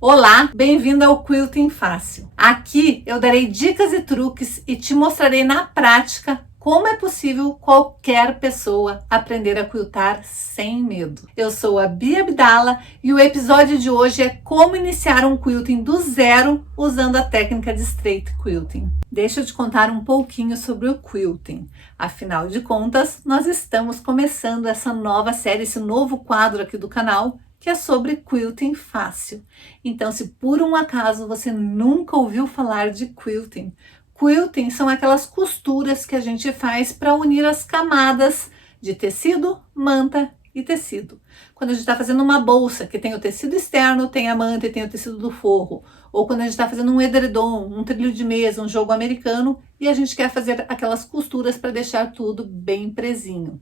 Olá, bem-vindo ao Quilting Fácil. Aqui eu darei dicas e truques e te mostrarei na prática como é possível qualquer pessoa aprender a quiltar sem medo. Eu sou a Bia Abdala e o episódio de hoje é como iniciar um quilting do zero usando a técnica de straight quilting. Deixa eu te contar um pouquinho sobre o quilting. Afinal de contas, nós estamos começando essa nova série, esse novo quadro aqui do canal, que é sobre quilting fácil. Então, se por um acaso você nunca ouviu falar de quilting, quilting são aquelas costuras que a gente faz para unir as camadas de tecido, manta e tecido. Quando a gente está fazendo uma bolsa que tem o tecido externo, tem a manta e tem o tecido do forro, ou quando a gente está fazendo um edredom, um trilho de mesa, um jogo americano, e a gente quer fazer aquelas costuras para deixar tudo bem presinho.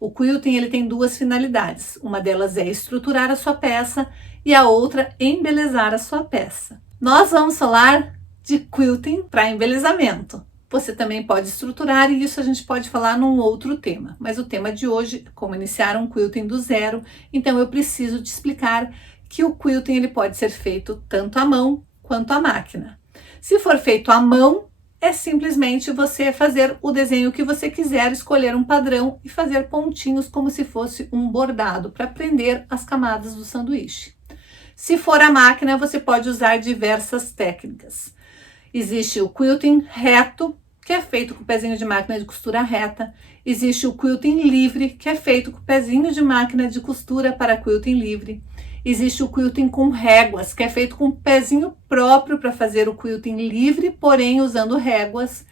O quilting ele tem duas finalidades. Uma delas é estruturar a sua peça e a outra embelezar a sua peça. Nós vamos falar de quilting para embelezamento. Você também pode estruturar e isso a gente pode falar num outro tema. Mas o tema de hoje é como iniciar um quilting do zero. Então eu preciso te explicar que o quilting ele pode ser feito tanto à mão quanto à máquina. Se for feito à mão, é simplesmente você fazer o desenho que você quiser, escolher um padrão e fazer pontinhos como se fosse um bordado para prender as camadas do sanduíche. Se for a máquina, você pode usar diversas técnicas. Existe o quilting reto, que é feito com o pezinho de máquina de costura reta. Existe o quilting livre, que é feito com o pezinho de máquina de costura para quilting livre. Existe o quilting com réguas, que é feito com um pezinho próprio para fazer o quilting livre, porém usando réguas.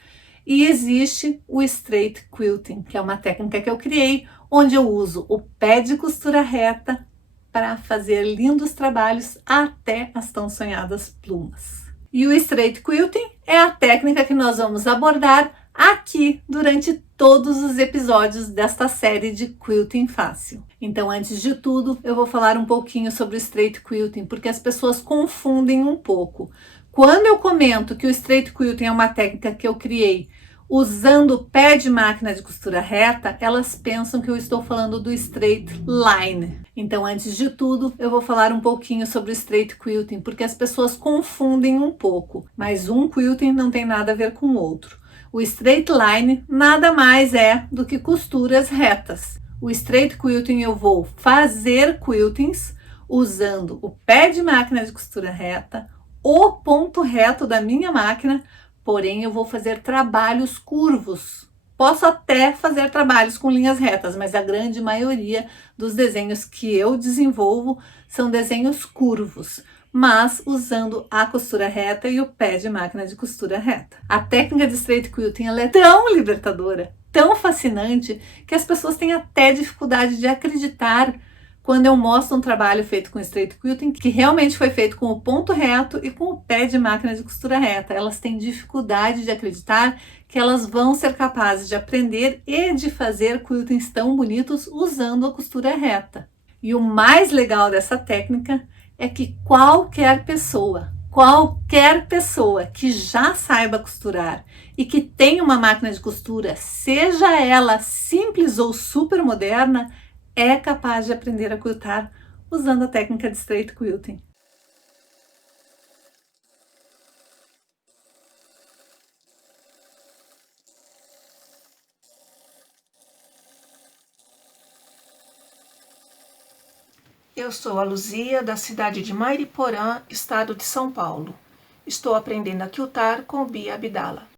E existe o straight quilting, que é uma técnica que eu criei, onde eu uso o pé de costura reta para fazer lindos trabalhos até as tão sonhadas plumas. E o straight quilting é a técnica que nós vamos abordar aqui durante todos os episódios desta série de Quilting Fácil. Então, antes de tudo, eu vou falar um pouquinho sobre o straight quilting, porque as pessoas confundem um pouco. Quando eu comento que o straight quilting é uma técnica que eu criei usando o pé de máquina de costura reta, elas pensam que eu estou falando do straight line. Então, antes de tudo, eu vou falar um pouquinho sobre o straight quilting, porque as pessoas confundem um pouco, mas um quilting não tem nada a ver com o outro. O straight line nada mais é do que costuras retas. O straight quilting eu vou fazer quiltings usando o pé de máquina de costura reta, o ponto reto da minha máquina, porém eu vou fazer trabalhos curvos. Posso até fazer trabalhos com linhas retas, mas a grande maioria dos desenhos que eu desenvolvo são desenhos curvos, mas usando a costura reta e o pé de máquina de costura reta. A técnica de straight quilting ela é tão libertadora, tão fascinante, que as pessoas têm até dificuldade de acreditar quando eu mostro um trabalho feito com straight quilting, que realmente foi feito com o ponto reto e com o pé de máquina de costura reta. Elas têm dificuldade de acreditar que elas vão ser capazes de aprender e de fazer quiltings tão bonitos usando a costura reta. E o mais legal dessa técnica é que qualquer pessoa que já saiba costurar e que tenha uma máquina de costura, seja ela simples ou super moderna, é capaz de aprender a quiltar usando a técnica de straight quilting. Eu sou a Luzia, da cidade de Mairiporã, estado de São Paulo. Estou aprendendo a quiltar com Bia Abdala.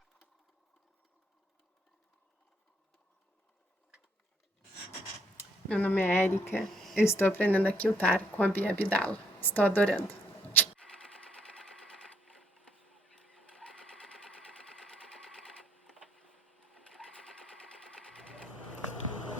Meu nome é Érica, eu estou aprendendo a quiltar com a Bia Abdala. Estou adorando.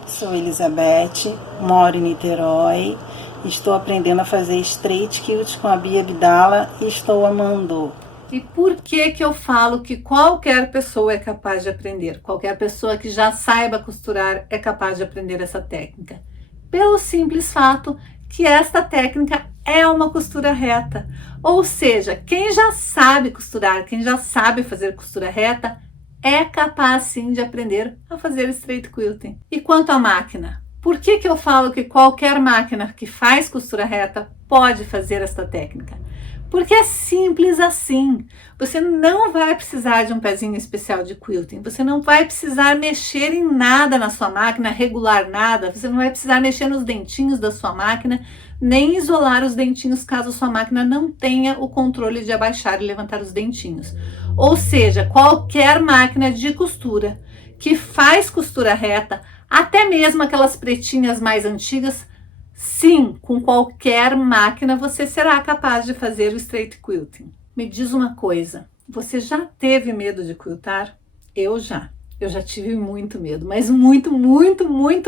Sou Elizabeth, moro em Niterói, estou aprendendo a fazer straight quilt com a Bia Abdala e estou amando. E por que eu falo que qualquer pessoa é capaz de aprender? Qualquer pessoa que já saiba costurar é capaz de aprender essa técnica. Pelo simples fato que esta técnica é uma costura reta. Ou seja, quem já sabe costurar, quem já sabe fazer costura reta, é capaz sim de aprender a fazer straight quilting. E quanto à máquina? Por que eu falo que qualquer máquina que faz costura reta pode fazer esta técnica? Porque é simples assim. Você não vai precisar de um pezinho especial de quilting, você não vai precisar mexer em nada na sua máquina, regular nada, você não vai precisar mexer nos dentinhos da sua máquina, nem isolar os dentinhos caso a sua máquina não tenha o controle de abaixar e levantar os dentinhos. Ou seja, qualquer máquina de costura que faz costura reta, até mesmo aquelas pretinhas mais antigas, sim, com qualquer máquina você será capaz de fazer o straight quilting. Me diz uma coisa, você já teve medo de quiltar? Eu já tive muito medo, mas muito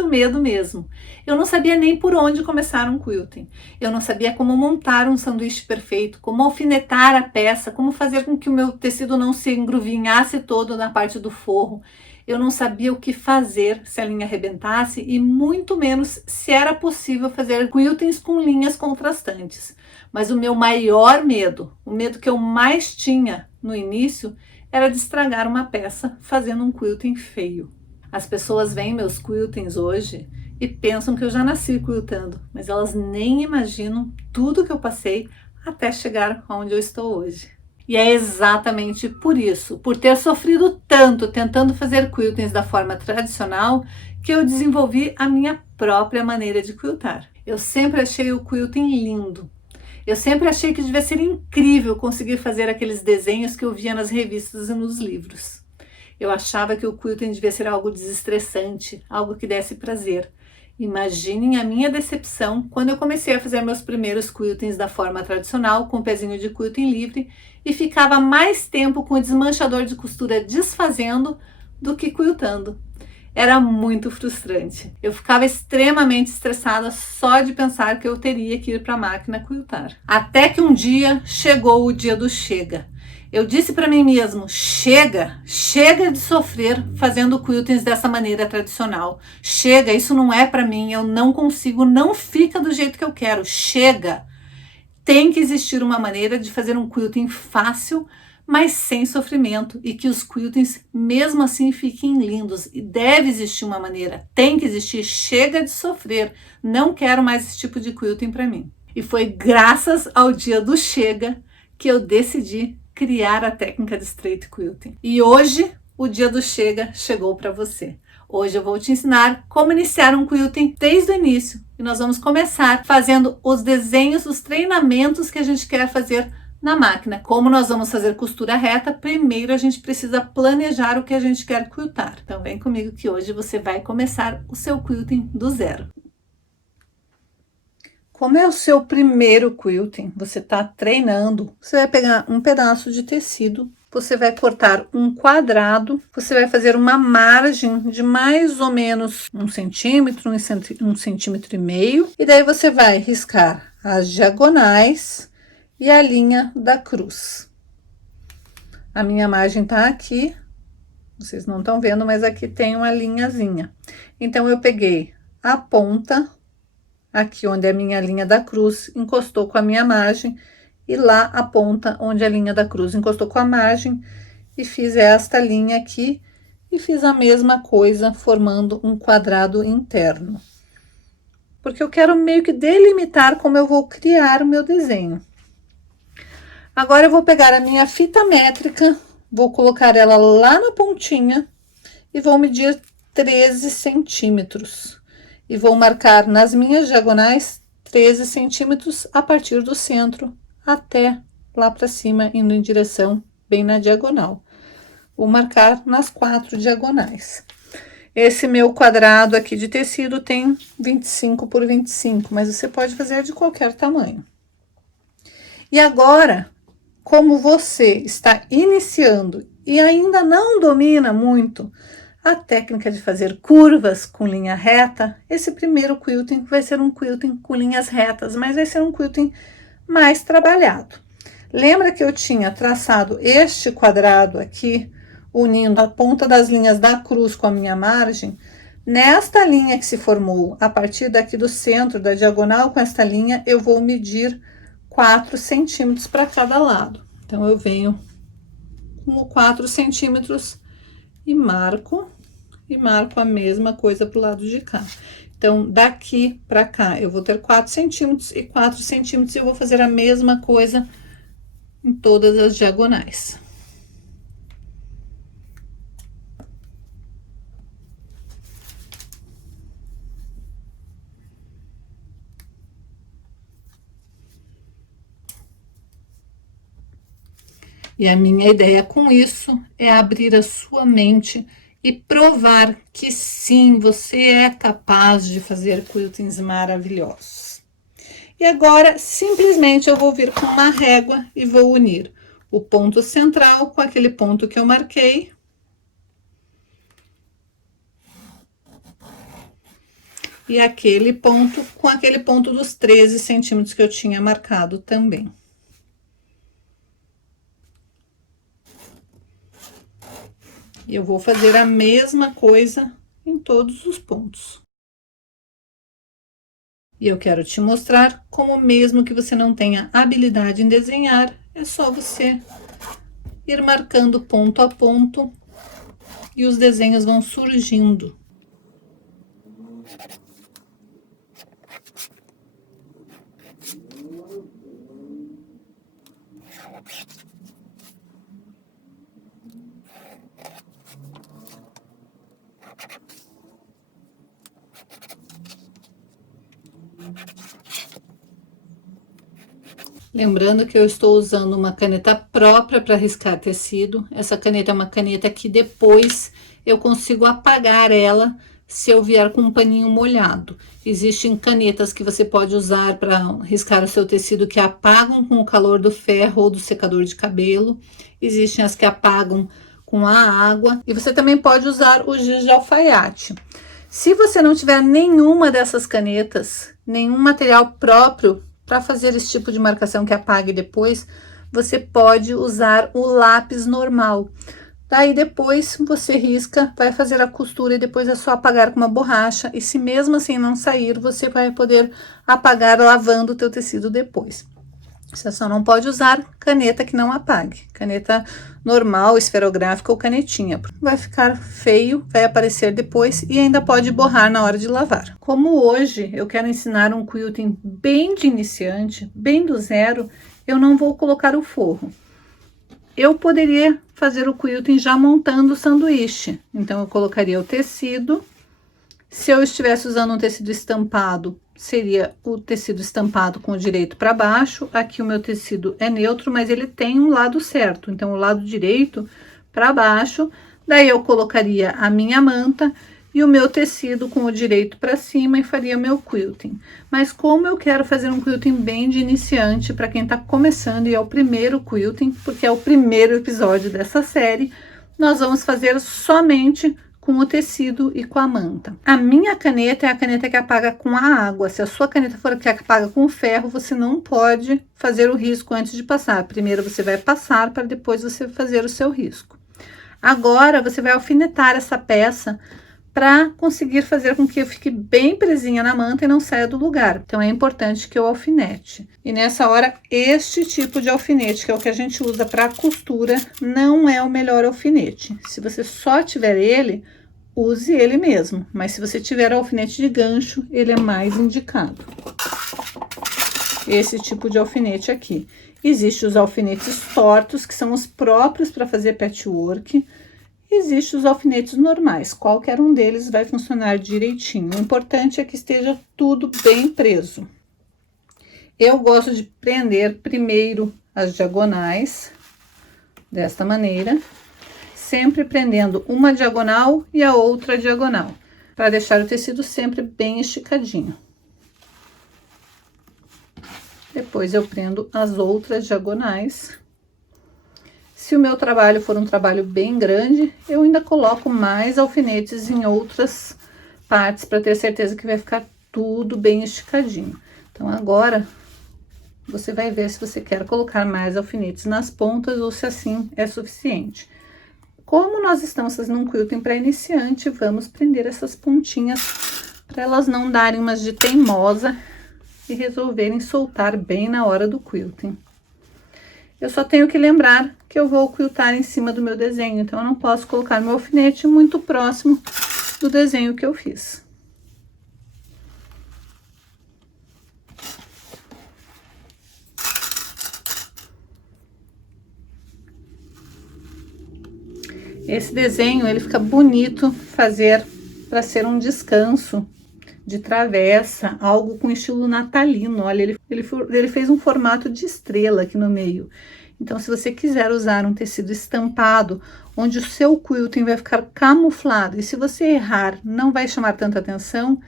medo mesmo. Eu não sabia nem por onde começar um quilting. Eu não sabia como montar um sanduíche perfeito, como alfinetar a peça, como fazer com que o meu tecido não se engruvinhasse todo na parte do forro. Eu não sabia o que fazer se a linha arrebentasse e muito menos se era possível fazer quiltings com linhas contrastantes. Mas o meu maior medo, o medo que eu mais tinha no início, era de estragar uma peça fazendo um quilting feio. As pessoas veem meus quiltings hoje e pensam que eu já nasci quiltando, mas elas nem imaginam tudo que eu passei até chegar onde eu estou hoje. E é exatamente por isso, por ter sofrido tanto tentando fazer quiltings da forma tradicional, que eu desenvolvi a minha própria maneira de quiltar. Eu sempre achei o quilting lindo. Eu sempre achei que devia ser incrível conseguir fazer aqueles desenhos que eu via nas revistas e nos livros. Eu achava que o quilting devia ser algo desestressante, algo que desse prazer. Imaginem a minha decepção quando eu comecei a fazer meus primeiros quiltings da forma tradicional, com pezinho de quilting livre, e ficava mais tempo com o desmanchador de costura desfazendo do que quiltando. Era muito frustrante. Eu ficava extremamente estressada só de pensar que eu teria que ir para a máquina quiltar. Até que um dia chegou o dia do chega. Eu disse para mim mesmo, chega de sofrer fazendo quiltings dessa maneira tradicional. Chega, isso não é para mim, eu não consigo, não fica do jeito que eu quero. Chega. Tem que existir uma maneira de fazer um quilting fácil, mas sem sofrimento, e que os quiltings mesmo assim fiquem lindos. E deve existir uma maneira, tem que existir. Chega de sofrer, não quero mais esse tipo de quilting para mim. E foi graças ao dia do chega que eu decidi criar a técnica de straight quilting. E hoje o dia do chega chegou para você. Hoje eu vou te ensinar como iniciar um quilting desde o início. E nós vamos começar fazendo os desenhos, os treinamentos que a gente quer fazer na máquina. Como nós vamos fazer costura reta, primeiro a gente precisa planejar o que a gente quer quiltar. Então vem comigo que hoje você vai começar o seu quilting do zero. Como é o seu primeiro quilting, você está treinando, você vai pegar um pedaço de tecido, você vai cortar um quadrado, você vai fazer uma margem de mais ou menos 1 centímetro, 1,5 centímetro, e daí você vai riscar as diagonais e a linha da cruz. A minha margem tá aqui, vocês não estão vendo, mas aqui tem uma linhazinha. Então, eu peguei a ponta, aqui onde é a minha linha da cruz, encostou com a minha margem, e lá a ponta onde a linha da cruz encostou com a margem, e fiz esta linha aqui, e fiz a mesma coisa, formando um quadrado interno. Porque eu quero meio que delimitar como eu vou criar o meu desenho. Agora eu vou pegar a minha fita métrica, vou colocar ela lá na pontinha e vou medir 13 centímetros. E vou marcar nas minhas diagonais 13 centímetros a partir do centro até lá para cima, indo em direção bem na diagonal. Vou marcar nas 4 diagonais. Esse meu quadrado aqui de tecido tem 25 por 25, mas você pode fazer de qualquer tamanho. E agora, como você está iniciando e ainda não domina muito a técnica de fazer curvas com linha reta, esse primeiro quilting vai ser um quilting com linhas retas, mas vai ser um quilting mais trabalhado. Lembra que eu tinha traçado este quadrado aqui, unindo a ponta das linhas da cruz com a minha margem? Nesta linha que se formou, a partir daqui do centro da diagonal com esta linha, eu vou medir 4 centímetros para cada lado. Então, eu venho com 4 centímetros e marco a mesma coisa pro lado de cá. Então, daqui para cá, eu vou ter 4 centímetros e 4 centímetros, e eu vou fazer a mesma coisa em todas as diagonais. E a minha ideia com isso é abrir a sua mente e provar que sim, você é capaz de fazer quiltings maravilhosos. E agora, simplesmente eu vou vir com uma régua e vou unir o ponto central com aquele ponto que eu marquei. E aquele ponto com aquele ponto dos 13 centímetros que eu tinha marcado também. E eu vou fazer a mesma coisa em todos os pontos. E eu quero te mostrar como, mesmo que você não tenha habilidade em desenhar, é só você ir marcando ponto a ponto e os desenhos vão surgindo. Lembrando que eu estou usando uma caneta própria para riscar tecido. Essa caneta é uma caneta que depois eu consigo apagar ela se eu vier com um paninho molhado. Existem canetas que você pode usar para riscar o seu tecido que apagam com o calor do ferro ou do secador de cabelo. Existem as que apagam com a água. E você também pode usar o giz de alfaiate. Se você não tiver nenhuma dessas canetas, nenhum material próprio para fazer esse tipo de marcação que apague depois, você pode usar o lápis normal. Daí depois você risca, vai fazer a costura e depois é só apagar com uma borracha. E se mesmo assim não sair, você vai poder apagar lavando o teu tecido depois. Você só não pode usar caneta que não apague. Caneta normal, esferográfica ou canetinha. Vai ficar feio, vai aparecer depois e ainda pode borrar na hora de lavar. Como hoje eu quero ensinar um quilting bem de iniciante, bem do zero, eu não vou colocar o forro. Eu poderia fazer o quilting já montando o sanduíche. Então, eu colocaria o tecido. Se eu estivesse usando um tecido estampado, seria o tecido estampado com o direito para baixo. Aqui o meu tecido é neutro, mas ele tem um lado certo. Então, o lado direito para baixo. Daí, eu colocaria a minha manta e o meu tecido com o direito para cima e faria meu quilting. Mas como eu quero fazer um quilting bem de iniciante para quem está começando e é o primeiro quilting, porque é o primeiro episódio dessa série, nós vamos fazer somente com o tecido e com a manta. A minha caneta é a caneta que apaga com a água. Se a sua caneta for a que apaga com o ferro, você não pode fazer o risco antes de passar. Primeiro você vai passar para depois você fazer o seu risco. Agora você vai alfinetar essa peça para conseguir fazer com que eu fique bem presinha na manta e não saia do lugar. Então, é importante que eu alfinete. E nessa hora, este tipo de alfinete, que é o que a gente usa para costura, não é o melhor alfinete. Se você só tiver ele, use ele mesmo. Mas se você tiver alfinete de gancho, ele é mais indicado. Esse tipo de alfinete aqui. Existem os alfinetes tortos, que são os próprios para fazer patchwork. Existem os alfinetes normais, qualquer um deles vai funcionar direitinho. O importante é que esteja tudo bem preso. Eu gosto de prender primeiro as diagonais, desta maneira, sempre prendendo uma diagonal e a outra diagonal, para deixar o tecido sempre bem esticadinho. Depois eu prendo as outras diagonais. Se o meu trabalho for um trabalho bem grande, eu ainda coloco mais alfinetes em outras partes para ter certeza que vai ficar tudo bem esticadinho. Então, agora, você vai ver se você quer colocar mais alfinetes nas pontas ou se assim é suficiente. Como nós estamos fazendo um quilting para iniciante, vamos prender essas pontinhas para elas não darem umas de teimosa e resolverem soltar bem na hora do quilting. Eu só tenho que lembrar que eu vou quiltar em cima do meu desenho, então eu não posso colocar meu alfinete muito próximo do desenho que eu fiz. Esse desenho, ele fica bonito fazer para ser um descanso de travessa, algo com estilo natalino. Olha, ele fez um formato de estrela aqui no meio. Então, se você quiser usar um tecido estampado, onde o seu quilting vai ficar camuflado, e se você errar, não vai chamar tanta atenção,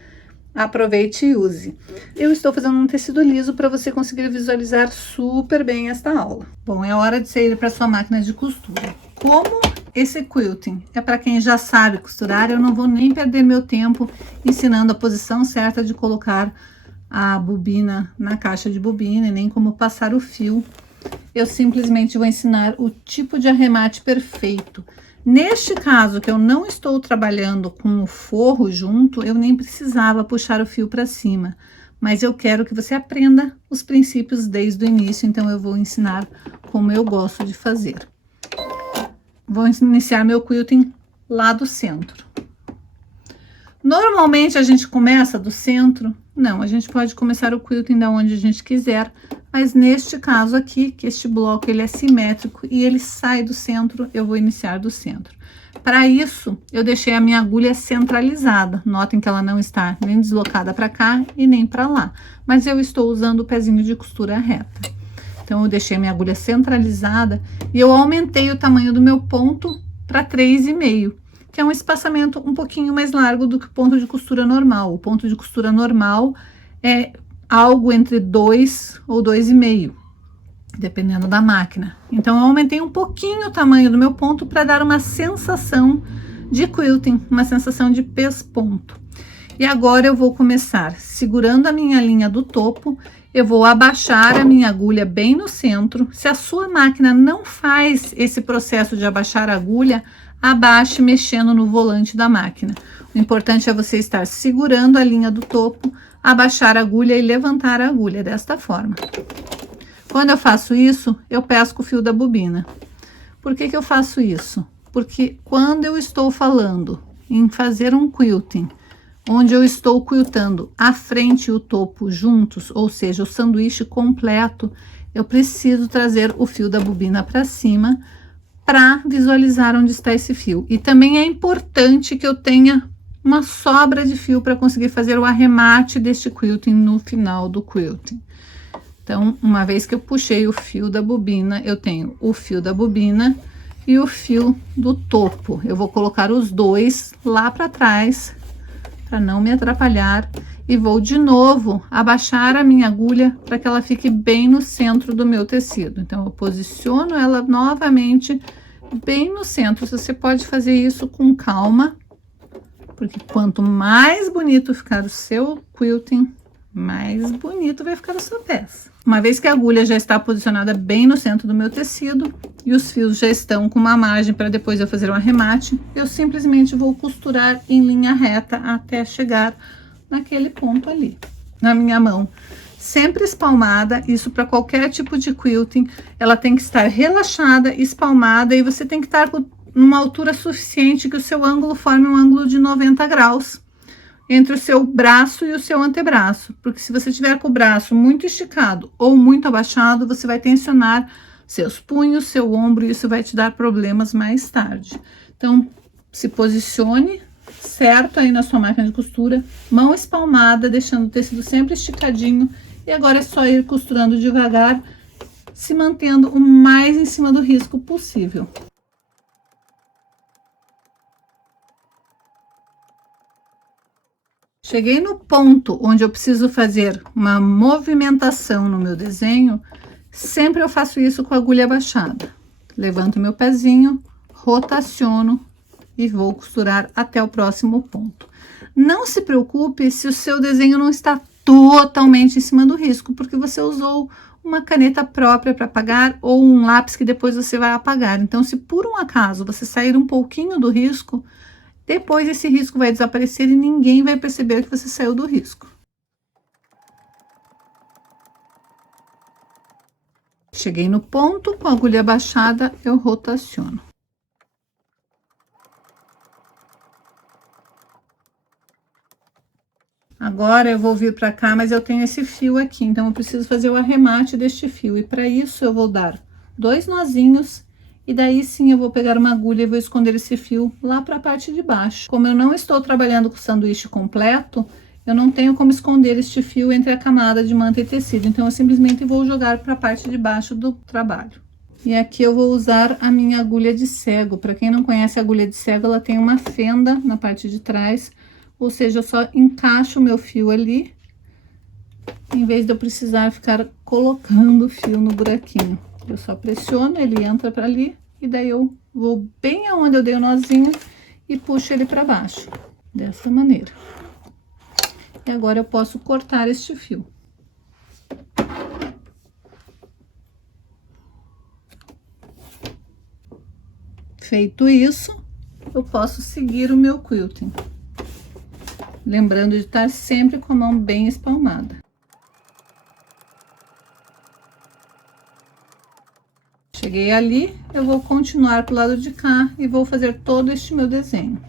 aproveite e use. Eu estou fazendo um tecido liso para você conseguir visualizar super bem esta aula. Bom, é hora de você ir para sua máquina de costura. Como esse quilting é para quem já sabe costurar, eu não vou nem perder meu tempo ensinando a posição certa de colocar a bobina na caixa de bobina e nem como passar o fio. Eu simplesmente vou ensinar o tipo de arremate perfeito. Neste caso, que eu não estou trabalhando com o forro junto, eu nem precisava puxar o fio para cima. Mas eu quero que você aprenda os princípios desde o início, então eu vou ensinar como eu gosto de fazer. Vou iniciar meu quilting lá do centro. Normalmente a gente começa do centro? Não, a gente pode começar o quilting da onde a gente quiser, mas neste caso aqui, que este bloco ele é simétrico e ele sai do centro, eu vou iniciar do centro. Para isso, eu deixei a minha agulha centralizada. Notem que ela não está nem deslocada para cá e nem para lá, mas eu estou usando o pezinho de costura reta. Então, eu deixei a minha agulha centralizada e eu aumentei o tamanho do meu ponto para 3,5, que é um espaçamento um pouquinho mais largo do que o ponto de costura normal. O ponto de costura normal é algo entre 2 ou 2,5, dependendo da máquina. Então, eu aumentei um pouquinho o tamanho do meu ponto para dar uma sensação de quilting, uma sensação de pesponto. E agora eu vou começar segurando a minha linha do topo. Eu vou abaixar a minha agulha bem no centro. Se a sua máquina não faz esse processo de abaixar a agulha, abaixe mexendo no volante da máquina. O importante é você estar segurando a linha do topo, abaixar a agulha e levantar a agulha desta forma. Quando eu faço isso, eu pesco o fio da bobina. Por que eu faço isso? Porque quando eu estou falando em fazer um quilting, onde eu estou quiltando a frente e o topo juntos, ou seja, o sanduíche completo, eu preciso trazer o fio da bobina para cima para visualizar onde está esse fio. E também é importante que eu tenha uma sobra de fio para conseguir fazer o arremate deste quilting no final do quilting. Então, uma vez que eu puxei o fio da bobina, eu tenho o fio da bobina e o fio do topo. Eu vou colocar os dois lá para trás, para não me atrapalhar, e vou de novo abaixar a minha agulha para que ela fique bem no centro do meu tecido. Então, eu posiciono ela novamente bem no centro. Você pode fazer isso com calma, porque quanto mais bonito ficar o seu quilting, mais bonito vai ficar a sua peça. Uma vez que a agulha já está posicionada bem no centro do meu tecido e os fios já estão com uma margem para depois eu fazer um arremate, eu simplesmente vou costurar em linha reta até chegar naquele ponto ali, na minha mão. Sempre espalmada, isso para qualquer tipo de quilting, ela tem que estar relaxada, espalmada, e você tem que estar com uma altura suficiente que o seu ângulo forme um ângulo de 90 graus. Entre o seu braço e o seu antebraço, porque se você tiver com o braço muito esticado ou muito abaixado, você vai tensionar seus punhos, seu ombro, e isso vai te dar problemas mais tarde. Então, se posicione certo aí na sua máquina de costura, mão espalmada, deixando o tecido sempre esticadinho, e agora é só ir costurando devagar, se mantendo o mais em cima do risco possível. Cheguei no ponto onde eu preciso fazer uma movimentação no meu desenho, sempre eu faço isso com a agulha abaixada. Levanto meu pezinho, rotaciono e vou costurar até o próximo ponto. Não se preocupe se o seu desenho não está totalmente em cima do risco, porque você usou uma caneta própria para apagar ou um lápis que depois você vai apagar. Então, se por um acaso você sair um pouquinho do risco, depois esse risco vai desaparecer e ninguém vai perceber que você saiu do risco. Cheguei no ponto, com a agulha abaixada, eu rotaciono. Agora eu vou vir para cá, mas eu tenho esse fio aqui, então eu preciso fazer o arremate deste fio. E para isso eu vou dar 2 nozinhos E daí sim eu vou pegar uma agulha e vou esconder esse fio lá para a parte de baixo. Como eu não estou trabalhando com o sanduíche completo, eu não tenho como esconder este fio entre a camada de manta e tecido, então eu simplesmente vou jogar para a parte de baixo do trabalho. E aqui eu vou usar a minha agulha de cego. Para quem não conhece a agulha de cego, ela tem uma fenda na parte de trás, ou seja, eu só encaixo o meu fio ali, em vez de eu precisar ficar colocando o fio no buraquinho. Eu só pressiono, ele entra para ali, e daí eu vou bem aonde eu dei o nozinho e puxo ele para baixo, dessa maneira. E agora eu posso cortar este fio. Feito isso, eu posso seguir o meu quilting. Lembrando de estar sempre com a mão bem espalmada. Cheguei ali, eu vou continuar pro lado de cá e vou fazer todo este meu desenho.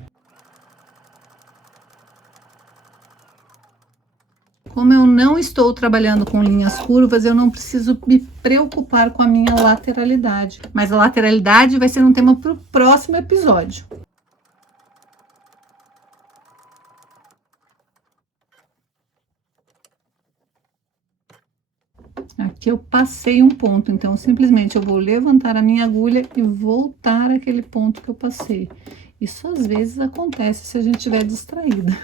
Como eu não estou trabalhando com linhas curvas, eu não preciso me preocupar com a minha lateralidade. Mas a lateralidade vai ser um tema para o próximo episódio. Aqui eu passei um ponto, então simplesmente eu vou levantar a minha agulha e voltar aquele ponto que eu passei. Isso às vezes acontece se a gente estiver distraída.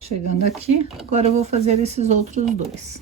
Chegando aqui, agora eu vou fazer esses outros dois.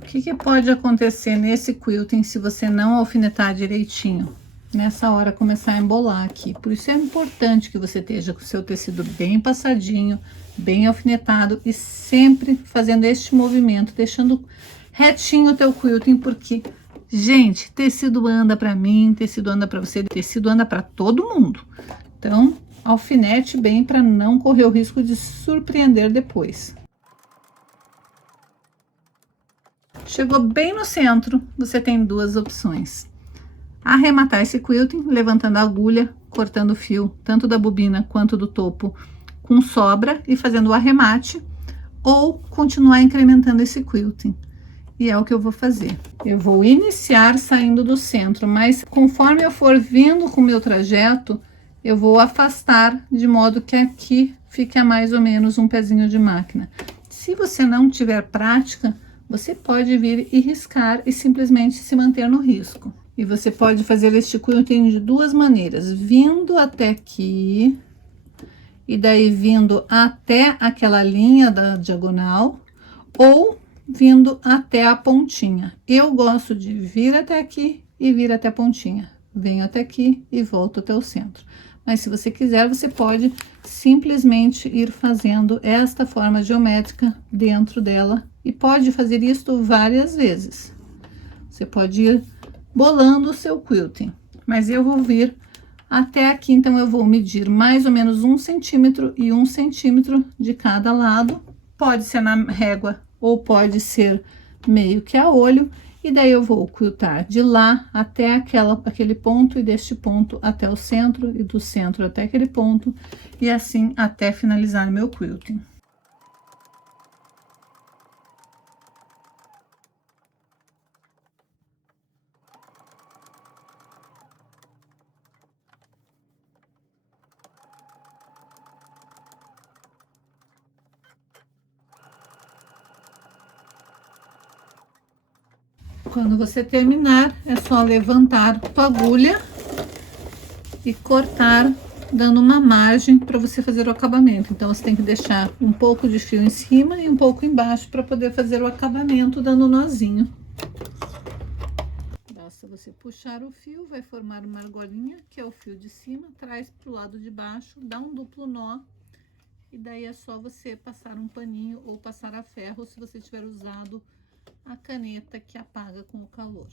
O que pode acontecer nesse quilting se você não alfinetar direitinho? Nessa hora começar a embolar aqui. Por isso é importante que você esteja com o seu tecido bem passadinho, bem alfinetado e sempre fazendo este movimento, deixando retinho o teu quilting, porque, gente, tecido anda para mim, tecido anda para você, tecido anda para todo mundo. Então, alfinete bem para não correr o risco de surpreender depois. Chegou bem no centro, você tem duas opções. Arrematar esse quilting, levantando a agulha, cortando o fio, tanto da bobina quanto do topo, com sobra e fazendo o arremate, ou continuar incrementando esse quilting. E é o que eu vou fazer. Eu vou iniciar saindo do centro, mas conforme eu for vindo com o meu trajeto, eu vou afastar de modo que aqui fique a mais ou menos um pezinho de máquina. Se você não tiver prática, você pode vir e riscar e simplesmente se manter no risco. E você pode fazer este quilting de duas maneiras, vindo até aqui, e daí vindo até aquela linha da diagonal, ou vindo até a pontinha. Eu gosto de vir até aqui e vir até a pontinha. Venho até aqui e volto até o centro. Mas se você quiser, você pode simplesmente ir fazendo esta forma geométrica dentro dela. E pode fazer isto várias vezes. Você pode ir bolando o seu quilting. Mas eu vou vir até aqui, então eu vou medir mais ou menos 1 centímetro e 1 centímetro de cada lado. Pode ser na régua ou pode ser meio que a olho. E daí eu vou quiltar de lá até aquele ponto e deste ponto até o centro e do centro até aquele ponto. E assim até finalizar meu quilting. Quando você terminar, é só levantar tua agulha e cortar, dando uma margem para você fazer o acabamento. Então, você tem que deixar um pouco de fio em cima e um pouco embaixo para poder fazer o acabamento, dando nozinho. Dá Basta você puxar o fio, vai formar uma argolinha, que é o fio de cima, traz para o lado de baixo, dá um duplo nó, e daí é só você passar um paninho ou passar a ferro se você tiver usado a caneta que apaga com o calor.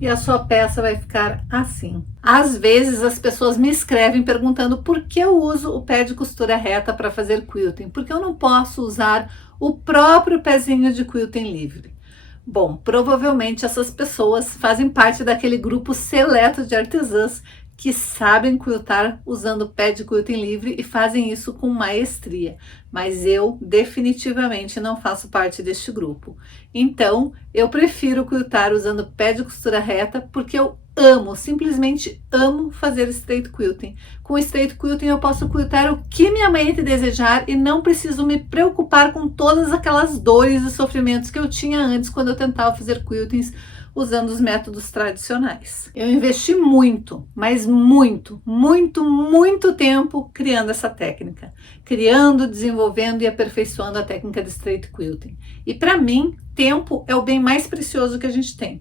E a sua peça vai ficar assim. Às vezes as pessoas me escrevem perguntando por que eu uso o pé de costura reta para fazer quilting, porque eu não posso usar o próprio pezinho de quilting livre. Bom, provavelmente essas pessoas fazem parte daquele grupo seleto de artesãs que sabem quiltar usando pé de quilting livre e fazem isso com maestria, mas eu definitivamente não faço parte deste grupo. Então, eu prefiro quiltar usando pé de costura reta porque eu amo, simplesmente amo fazer straight quilting. Com straight quilting eu posso quiltar o que minha mente desejar e não preciso me preocupar com todas aquelas dores e sofrimentos que eu tinha antes quando eu tentava fazer quiltings usando os métodos tradicionais. Eu investi muito, mas muito tempo criando essa técnica, criando, desenvolvendo e aperfeiçoando a técnica de straight quilting. E para mim, tempo é o bem mais precioso que a gente tem.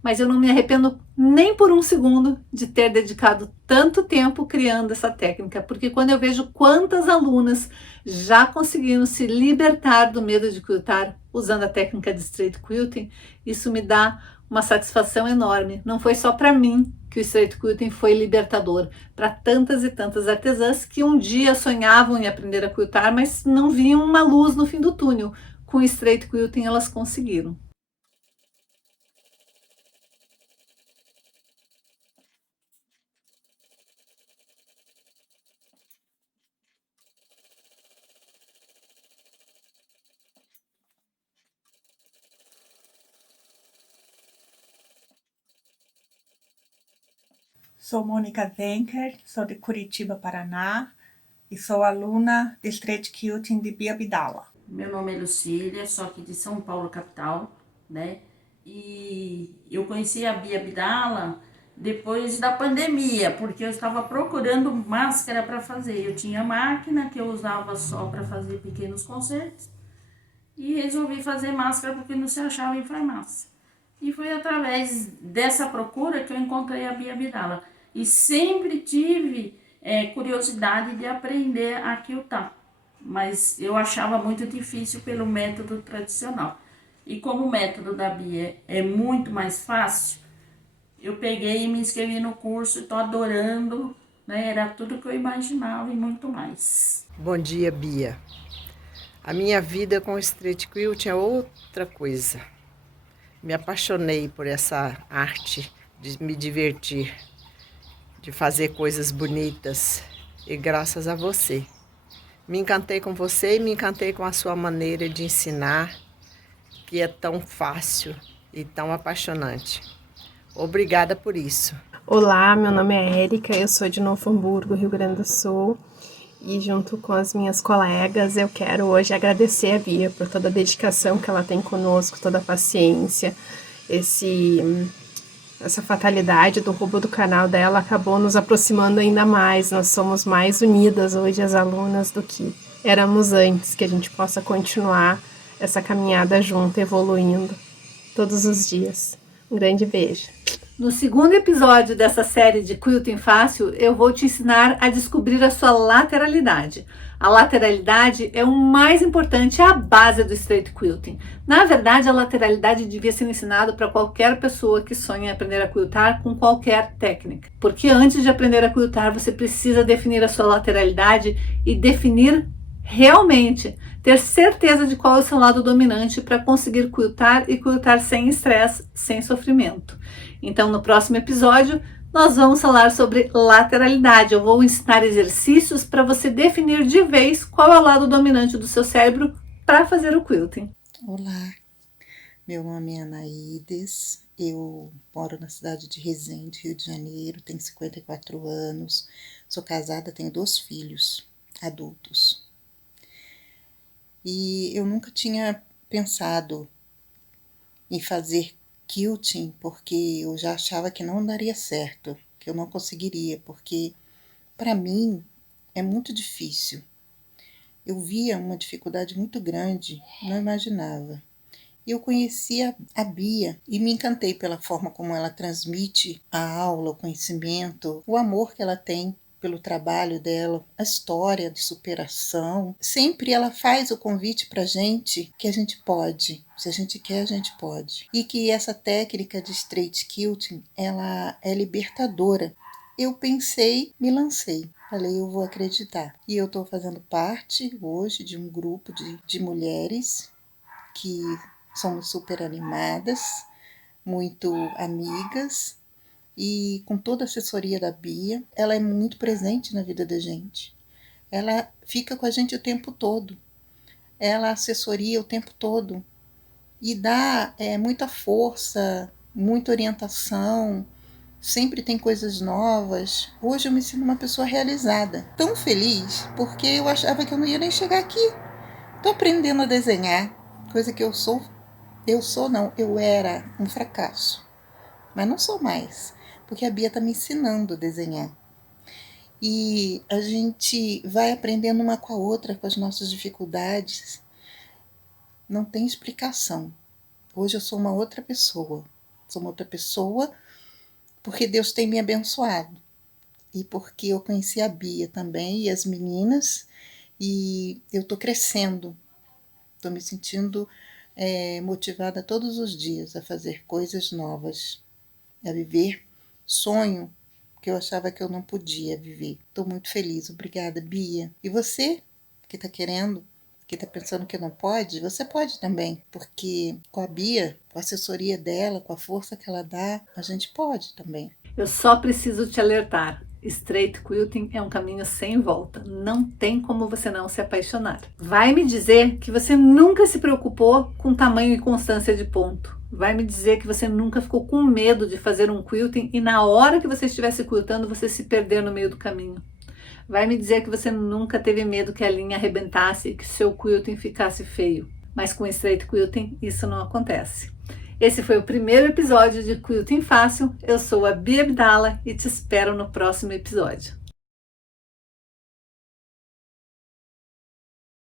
Mas eu não me arrependo nem por um segundo de ter dedicado tanto tempo criando essa técnica, porque quando eu vejo quantas alunas já conseguiram se libertar do medo de quiltar usando a técnica de straight quilting, isso me dá uma satisfação enorme. Não foi só para mim que o straight quilting foi libertador, para tantas e tantas artesãs que um dia sonhavam em aprender a quiltar, mas não viam uma luz no fim do túnel. Com o straight quilting elas conseguiram. Sou Mônica Denker, sou de Curitiba, Paraná, e sou aluna de Straight Quilting de Bia Abdala. Meu nome é Lucília, sou aqui de São Paulo, capital, né? E eu conheci a Bia Abdala depois da pandemia, porque eu estava procurando máscara para fazer. Eu tinha máquina que eu usava só para fazer pequenos concertos e resolvi fazer máscara porque não se achava em farmácia. E foi através dessa procura que eu encontrei a Bia Abdala. E sempre tive curiosidade de aprender a quiltar, mas eu achava muito difícil pelo método tradicional. E como o método da Bia é muito mais fácil, eu peguei e me inscrevi no curso e estou adorando, né? Era tudo que eu imaginava e muito mais. Bom dia, Bia. A minha vida com o straight quilting é outra coisa. Me apaixonei por essa arte de me divertir, de fazer coisas bonitas, e graças a você. Me encantei com você e me encantei com a sua maneira de ensinar, que é tão fácil e tão apaixonante. Obrigada por isso. Olá, meu nome é Érica, eu sou de Novo Hamburgo, Rio Grande do Sul. E junto com as minhas colegas, eu quero hoje agradecer a Bia por toda a dedicação que ela tem conosco, toda a paciência, essa fatalidade do roubo do canal dela acabou nos aproximando ainda mais. Nós somos mais unidas hoje, as alunas, do que éramos antes, que a gente possa continuar essa caminhada junto, evoluindo todos os dias. Um grande beijo. No segundo episódio dessa série de Quilting Fácil, eu vou te ensinar a descobrir a sua lateralidade. A lateralidade é o mais importante, é a base do straight quilting. Na verdade, a lateralidade devia ser ensinada para qualquer pessoa que sonha em aprender a quiltar com qualquer técnica. Porque antes de aprender a quiltar, você precisa definir a sua lateralidade e definir realmente, ter certeza de qual é o seu lado dominante para conseguir quiltar e quiltar sem estresse, sem sofrimento. Então, no próximo episódio, nós vamos falar sobre lateralidade. Eu vou ensinar exercícios para você definir de vez qual é o lado dominante do seu cérebro para fazer o quilting. Olá, meu nome é Anaídes, eu moro na cidade de Resende, Rio de Janeiro, tenho 54 anos, sou casada, tenho 2 filhos adultos. E eu nunca tinha pensado em fazer quilting, porque eu já achava que não daria certo, que eu não conseguiria, porque para mim é muito difícil. Eu via uma dificuldade muito grande, não imaginava. Eu conheci a Bia e me encantei pela forma como ela transmite a aula, o conhecimento, o amor que ela tem pelo trabalho dela, a história de superação. Sempre ela faz o convite para a gente que a gente pode, se a gente quer, a gente pode. E que essa técnica de straight quilting, ela é libertadora. Eu pensei, me lancei. Falei, eu vou acreditar. E eu estou fazendo parte hoje de um grupo de mulheres que somos super animadas, muito amigas, e com toda a assessoria da Bia, ela é muito presente na vida da gente. Ela fica com a gente o tempo todo. Ela assessoria o tempo todo e dá muita força, muita orientação. Sempre tem coisas novas. Hoje eu me sinto uma pessoa realizada. Tão feliz, porque eu achava que eu não ia nem chegar aqui. Estou aprendendo a desenhar, coisa que eu era um fracasso. Mas não sou mais, porque a Bia está me ensinando a desenhar. E a gente vai aprendendo uma com a outra, com as nossas dificuldades. Não tem explicação. Hoje eu sou uma outra pessoa. Sou uma outra pessoa porque Deus tem me abençoado. E porque eu conheci a Bia também e as meninas. E eu estou crescendo. Estou me sentindo motivada todos os dias a fazer coisas novas. A viver sonho que eu achava que eu não podia viver. Estou muito feliz. Obrigada, Bia. E você que está querendo, que está pensando que não pode, você pode também. Porque com a Bia, com a assessoria dela, com a força que ela dá, a gente pode também. Eu só preciso te alertar. Straight quilting é um caminho sem volta. Não tem como você não se apaixonar. Vai me dizer que você nunca se preocupou com tamanho e constância de ponto. Vai me dizer que você nunca ficou com medo de fazer um quilting e na hora que você estivesse quiltando você se perder no meio do caminho. Vai me dizer que você nunca teve medo que a linha arrebentasse e que seu quilting ficasse feio. Mas com straight quilting isso não acontece. Esse foi o primeiro episódio de Quilting Fácil. Eu sou a Bia Abdala e te espero no próximo episódio.